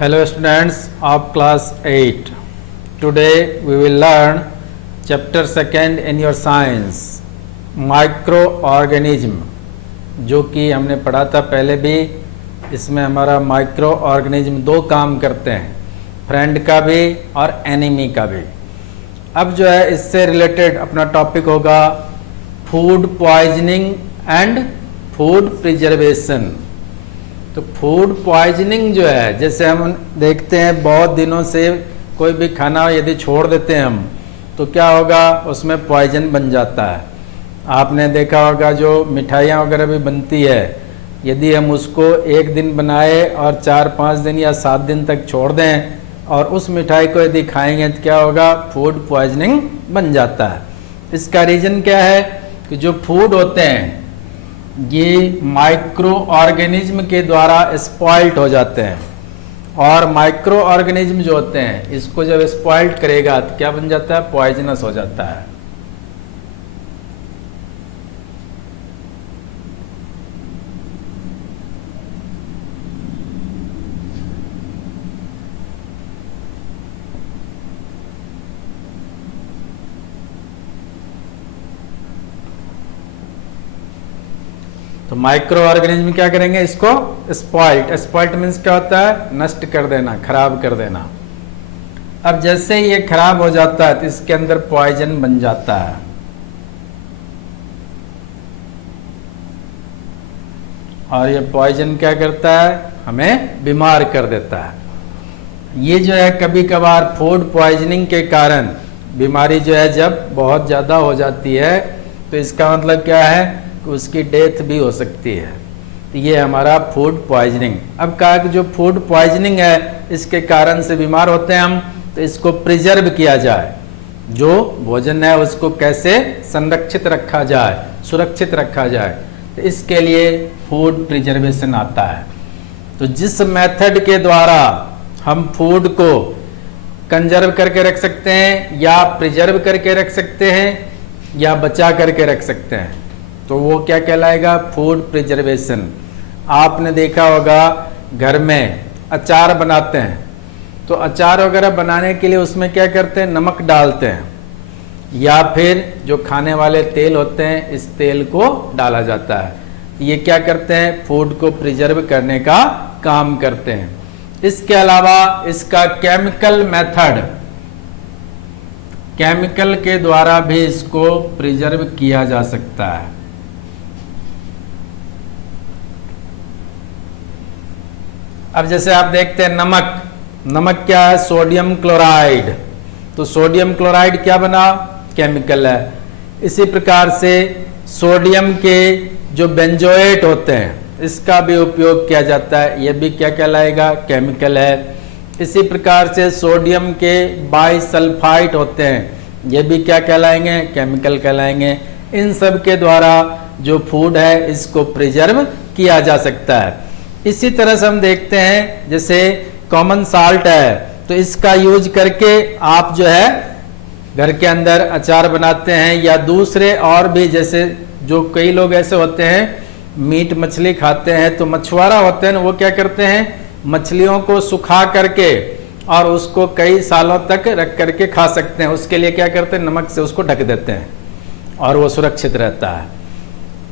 Hello students of class 8. Today we will learn chapter 2 in your science microorganism, जो कि हमने पढ़ा था पहले भी। इसमें हमारा माइक्रो ऑर्गेनिज्म दो काम करते हैं, फ्रेंड का भी और एनिमी का भी। अब जो है इससे रिलेटेड अपना टॉपिक होगा food poisoning and food preservation. तो फूड पॉइजनिंग जो है, जैसे हम देखते हैं बहुत दिनों से कोई भी खाना यदि छोड़ देते हैं हम, तो क्या होगा, उसमें पॉइजन बन जाता है। आपने देखा होगा जो मिठाइयाँ वगैरह भी बनती है, यदि हम उसको एक दिन बनाए और 4-5 दिन या 7 दिन तक छोड़ दें और उस मिठाई को यदि खाएंगे तो क्या होगा, फूड पॉइजनिंग बन जाता है। इसका रीज़न क्या है कि जो फूड होते हैं ये माइक्रो ऑर्गेनिज्म के द्वारा स्पॉइल्ड हो जाते हैं, और माइक्रो ऑर्गेनिज्म जो होते हैं इसको जब स्पॉइल्ड करेगा तो क्या बन जाता है, पॉइजनस हो जाता है। तो माइक्रो ऑर्गेनिज्म क्या करेंगे, इसको स्पॉइल्ड मीन्स क्या होता है, नष्ट कर देना, खराब कर देना। अब जैसे ही ये खराब हो जाता है तो इसके अंदर पॉइजन बन जाता है। और ये पॉइजन क्या करता है, हमें बीमार कर देता है। ये जो है कभी कभार फूड पॉइजनिंग के कारण बीमारी जो है जब बहुत ज़्यादा हो जाती है तो इसका मतलब क्या है कि उसकी डेथ भी हो सकती है। तो ये हमारा फूड पॉइजनिंग। अब कहा कि जो फूड पॉइजनिंग है इसके कारण से बीमार होते हैं हम, तो इसको प्रिजर्व किया जाए, जो भोजन है उसको कैसे संरक्षित रखा जाए, सुरक्षित रखा जाए, तो इसके लिए फूड प्रिजर्वेशन आता है। तो जिस मेथड के द्वारा हम फूड को कंजर्व करके रख सकते हैं या प्रिजर्व करके रख सकते हैं या बचा करके रख सकते हैं, तो वो क्या कहलाएगा, फूड प्रिजर्वेशन। आपने देखा होगा घर में अचार बनाते हैं, तो अचार वगैरह बनाने के लिए उसमें क्या करते हैं, नमक डालते हैं, या फिर जो खाने वाले तेल होते हैं इस तेल को डाला जाता है। ये क्या करते हैं, फूड को प्रिजर्व करने का काम करते हैं। इसके अलावा इसका केमिकल मेथड, केमिकल के द्वारा भी इसको प्रिजर्व किया जा सकता है। अब जैसे आप देखते हैं नमक क्या है, सोडियम क्लोराइड। तो सोडियम क्लोराइड क्या बना, केमिकल है। इसी प्रकार से सोडियम के जो बेंजोएट होते हैं इसका भी उपयोग किया जाता है, यह भी क्या कहलाएगा, केमिकल है। इसी प्रकार से सोडियम के बाइसल्फाइड होते हैं, ये भी क्या कहलाएंगे, केमिकल कहलाएंगे। इन सब के द्वारा जो फूड है इसको प्रिजर्व किया जा सकता है। इसी तरह से हम देखते हैं जैसे कॉमन साल्ट है, तो इसका यूज करके आप जो है घर के अंदर अचार बनाते हैं, या दूसरे और भी, जैसे जो कई लोग ऐसे होते हैं मीट मछली खाते हैं, तो मछुआरा होते हैं वो क्या करते हैं, मछलियों को सुखा करके और उसको कई सालों तक रख करके खा सकते हैं। उसके लिए क्या करते हैं, नमक से उसको ढक देते हैं और वो सुरक्षित रहता है।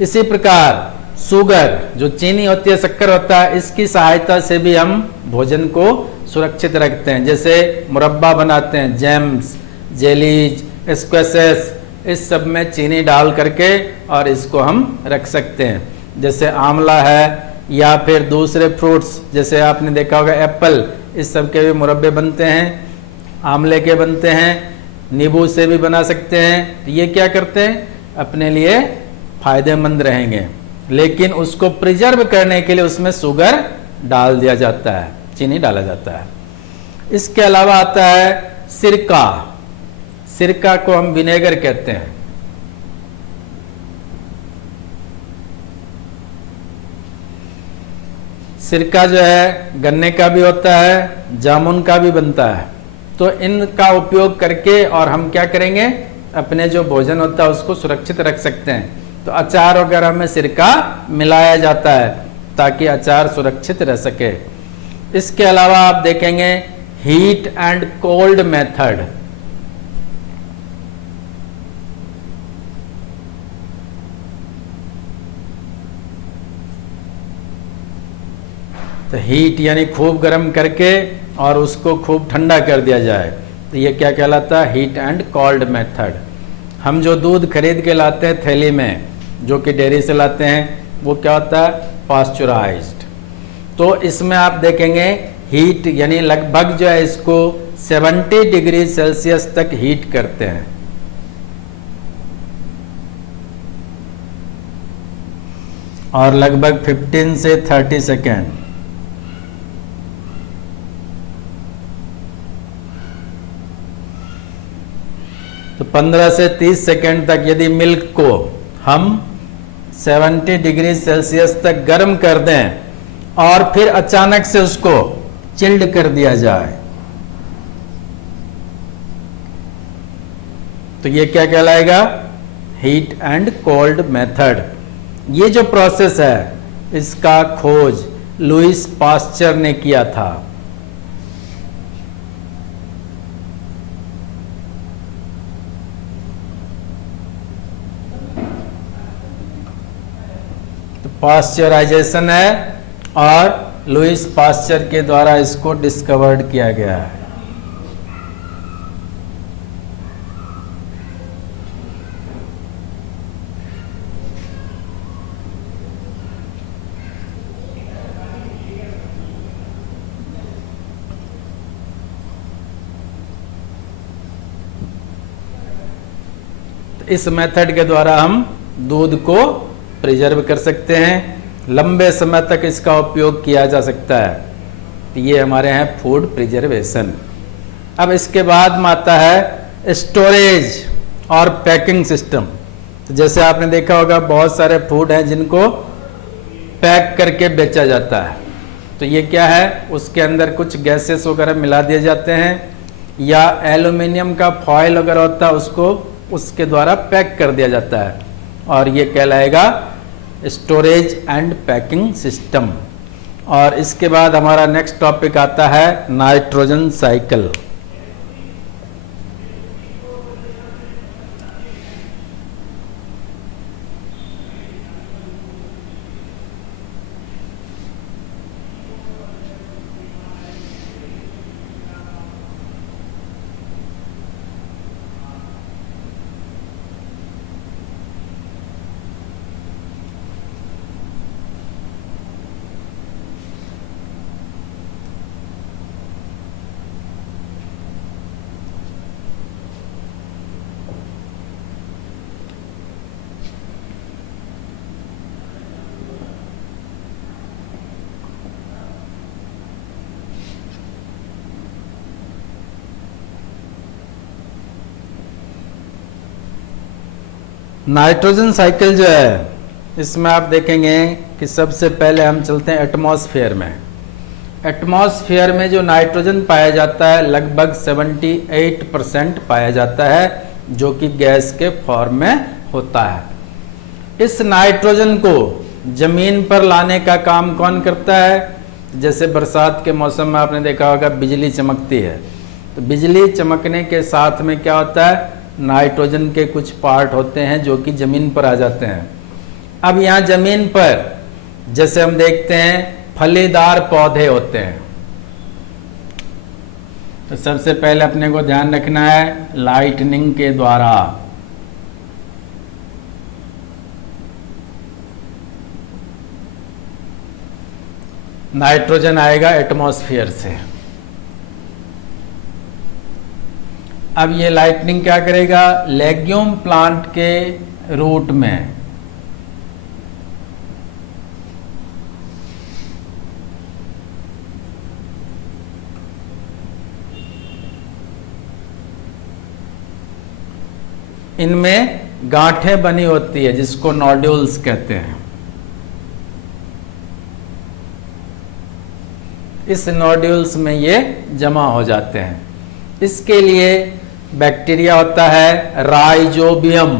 इसी प्रकार शुगर, जो चीनी होती है, शक्कर होता है, इसकी सहायता से भी हम भोजन को सुरक्षित रखते हैं। जैसे मुरब्बा बनाते हैं, जैम्स, जेलीज, स्क्वैशेस, इस सब में चीनी डाल करके और इसको हम रख सकते हैं। जैसे आंवला है या फिर दूसरे फ्रूट्स, जैसे आपने देखा होगा एप्पल, इस सब के भी मुरब्बे बनते हैं, आंवले के बनते हैं, नींबू से भी बना सकते हैं। ये क्या करते हैं, अपने लिए फायदेमंद रहेंगे, लेकिन उसको प्रिजर्व करने के लिए उसमें शुगर डाल दिया जाता है, चीनी डाला जाता है। इसके अलावा आता है सिरका। सिरका को हम विनेगर कहते हैं। सिरका जो है गन्ने का भी होता है, जामुन का भी बनता है। तो इनका उपयोग करके और हम क्या करेंगे, अपने जो भोजन होता है उसको सुरक्षित रख सकते हैं। तो अचार वगैरह में सिरका मिलाया जाता है ताकि अचार सुरक्षित रह सके। इसके अलावा आप देखेंगे हीट एंड कोल्ड मेथड। तो हीट यानी खूब गर्म करके और उसको खूब ठंडा कर दिया जाए, तो ये क्या कहलाता है? Heat and cold method. हम जो दूध खरीद के लाते हैं थैली में, जो कि डेयरी से लाते हैं, वो क्या होता है? पास्चुराइज्ड। तो इसमें आप देखेंगे हीट यानी लगभग जो है इसको 70 डिग्री सेल्सियस तक हीट करते हैं। और लगभग 15 से 30 सेकेंड। तो 15 से 30 सेकेंड तक यदि मिल्क को हम 70 डिग्री सेल्सियस तक गर्म कर दें और फिर अचानक से उसको चिल्ड कर दिया जाए, तो ये क्या कहलाएगा? Heat and cold method. ये जो प्रोसेस है इसका खोज लुईस पास्चर ने किया था। पास्चराइजेशन है और लुईस पास्चर के द्वारा इसको डिस्कवर्ड किया गया है। इस मेथड के द्वारा हम दूध को प्रिजर्व कर सकते हैं, लंबे समय तक इसका उपयोग किया जा सकता है। तो ये हमारे हैं फूड प्रिजर्वेशन। अब इसके बाद में आता है स्टोरेज और पैकिंग सिस्टम। तो जैसे आपने देखा होगा बहुत सारे फूड हैं जिनको पैक करके बेचा जाता है। तो ये क्या है? उसके अंदर कुछ गैसेस वगैरह मिला दिए जाते हैं, या एल्युमिनियम का फॉयल वगैरह होता है, उसको उसके द्वारा पैक कर दिया जाता है, और ये कहलाएगा स्टोरेज एंड पैकिंग सिस्टम। और इसके बाद हमारा नेक्स्ट टॉपिक आता है नाइट्रोजन साइकिल। नाइट्रोजन साइकिल जो है, इसमें आप देखेंगे कि सबसे पहले हम चलते हैं एटमॉस्फेयर में। एटमॉस्फेयर में जो नाइट्रोजन पाया जाता है लगभग 78% पाया जाता है, जो कि गैस के फॉर्म में होता है। इस नाइट्रोजन को जमीन पर लाने का काम कौन करता है? जैसे बरसात के मौसम में आपने देखा होगा बिजली चमकती है, तो बिजली चमकने के साथ में क्या होता है? नाइट्रोजन के कुछ पार्ट होते हैं जो कि जमीन पर आ जाते हैं। अब यहाँ जमीन पर जैसे हम देखते हैं फलीदार पौधे होते हैं, तो सबसे पहले अपने को ध्यान रखना है लाइटनिंग के द्वारा नाइट्रोजन आएगा एटमॉस्फेयर से। अब ये लाइटनिंग क्या करेगा? लेग्यूम प्लांट के रूट में इनमें गांठें बनी होती है जिसको नोड्यूल्स कहते हैं। इस नोड्यूल्स में ये जमा हो जाते हैं। इसके लिए बैक्टीरिया होता है राइजोबियम,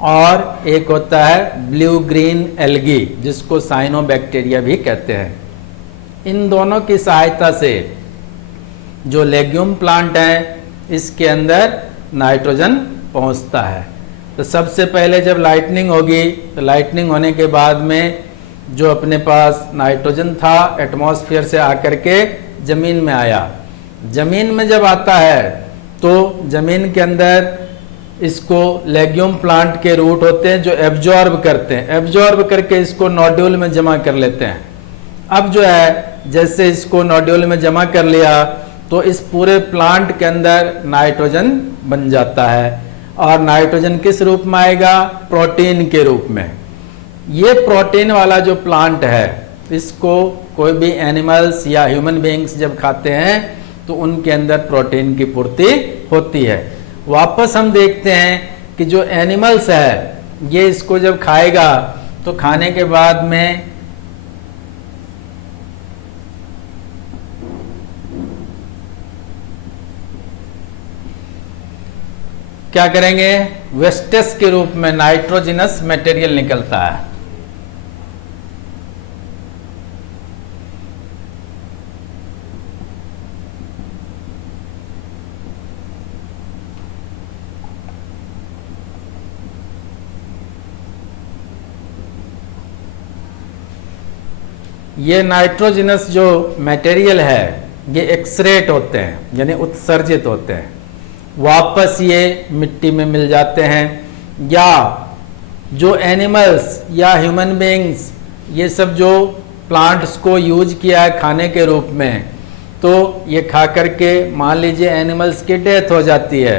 और एक होता है ब्लू ग्रीन एल्गी जिसको साइनोबैक्टीरिया भी कहते हैं। इन दोनों की सहायता से जो लेग्यूम प्लांट है इसके अंदर नाइट्रोजन पहुंचता है। तो सबसे पहले जब लाइटनिंग होगी तो लाइटनिंग होने के बाद में जो अपने पास नाइट्रोजन था एटमॉस्फेयर से आकर के जमीन में आया। जमीन में जब आता है तो जमीन के अंदर इसको लेग्यूम प्लांट के रूट होते हैं जो एब्जॉर्ब करते हैं, एब्जॉर्ब करके इसको नोड्यूल में जमा कर लेते हैं। अब जो है जैसे इसको नोड्यूल में जमा कर लिया तो इस पूरे प्लांट के अंदर नाइट्रोजन बन जाता है। और नाइट्रोजन किस रूप में आएगा? प्रोटीन के रूप में। ये प्रोटीन वाला जो प्लांट है इसको कोई भी एनिमल्स या ह्यूमन बीइंग्स जब खाते हैं तो उनके अंदर प्रोटीन की पूर्ति होती है। वापस हम देखते हैं कि जो एनिमल्स है ये इसको जब खाएगा तो खाने के बाद में क्या करेंगे? वेस्टेस के रूप में नाइट्रोजिनस मटेरियल निकलता है। ये नाइट्रोजिनस जो मटेरियल है ये एक्सरेट होते हैं, यानी उत्सर्जित होते हैं, वापस ये मिट्टी में मिल जाते हैं। या जो एनिमल्स या ह्यूमन बीइंग्स ये सब जो प्लांट्स को यूज किया है खाने के रूप में, तो ये खा करके मान लीजिए एनिमल्स की डेथ हो जाती है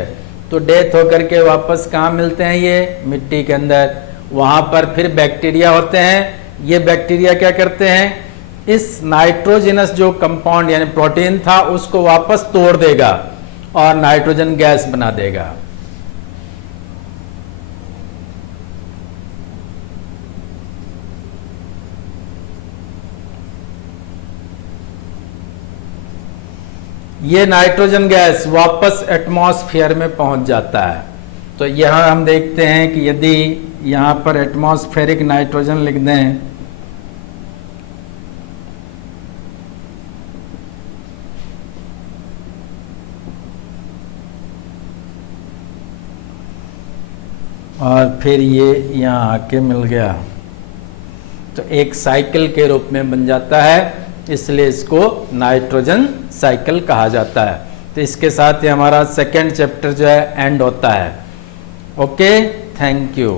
तो डेथ होकर के वापस कहाँ मिलते हैं? ये मिट्टी के अंदर। वहाँ पर फिर बैक्टीरिया होते हैं। ये बैक्टीरिया क्या करते हैं? इस नाइट्रोजिनस जो कंपाउंड यानी प्रोटीन था उसको वापस तोड़ देगा और नाइट्रोजन गैस बना देगा। ये नाइट्रोजन गैस वापस एटमॉस्फेयर में पहुंच जाता है। तो यहां हम देखते हैं कि यदि यहां पर एटमॉस्फेरिक नाइट्रोजन लिख दें और फिर ये यहाँ आके मिल गया तो एक साइकिल के रूप में बन जाता है, इसलिए इसको नाइट्रोजन साइकिल कहा जाता है। तो इसके साथ ही हमारा सेकेंड चैप्टर जो है एंड होता है। Okay, thank you.